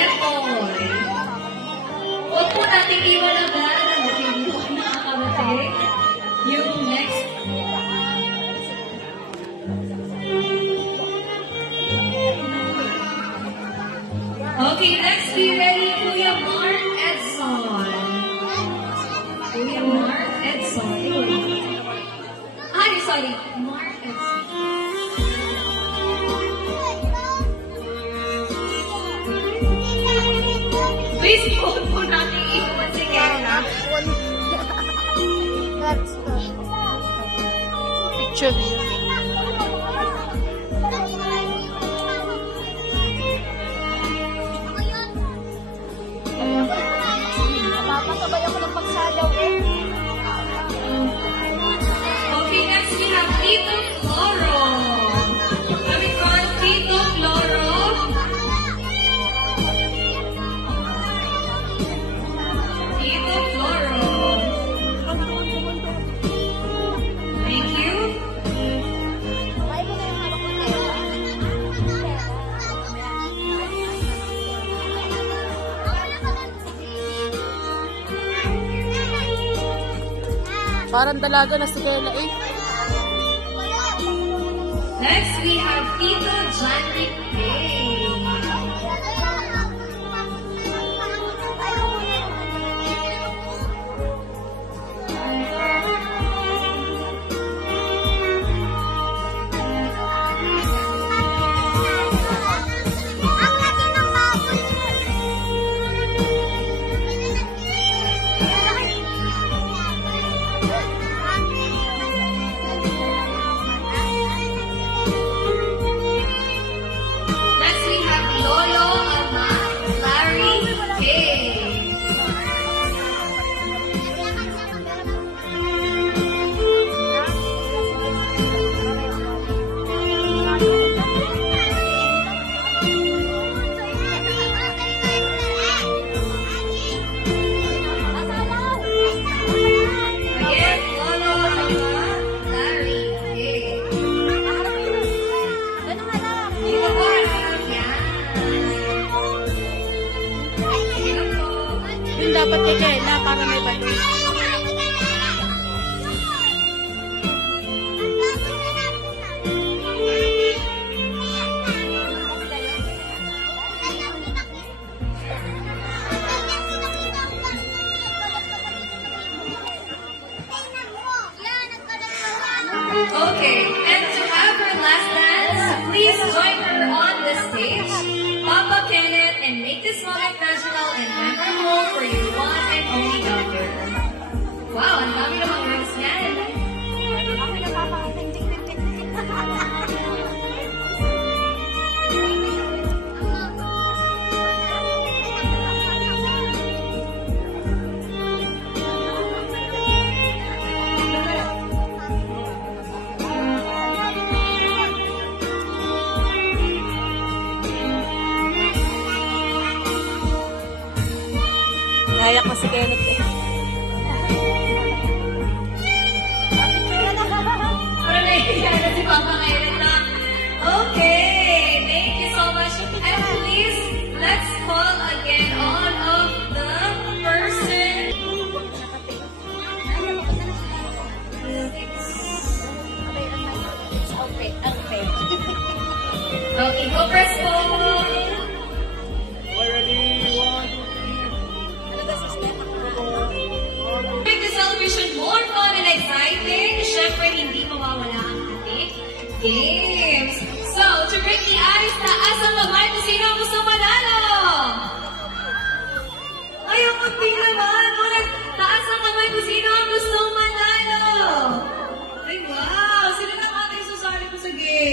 Epoy. Huwag po natin iwan agad. Hindi ko nakakamating. Yung next. Okay, next be ready, Kuya Mark Edson. Kuya Mark Edson. Sorry, Mark Edson. Please, huwag po natin iwan si Kena. Picture niya. Napapasabay ako ng pagsayaw eh. Okay, next we have Tito Floro. Coming from Tito Floro. Tito Floro. Thank you. Parang dalaga na si Kayla eh. Next we have Tito Janrick Pay. Next we have Lolo Ama Larry Pay. Again, Lolo Ama Larry Pay. Dito po, yan. Sige lang po. Yun dapat kay Kayla para may balik. Okay, and to have her last dance, please join her on the stage, Papa Kenneth, and make this moment magical and memorable for your one and only daughter. Wow, ang dami namang girls yan. Nayak na si Kenneth eh. Parang nahihiya na si Papa ngayon na. Okay, thank you so much. And please, let's call again all of the person. Okay, go press po. Make the celebration more fun and exciting. Siyempre, hindi mawawala ang ating game.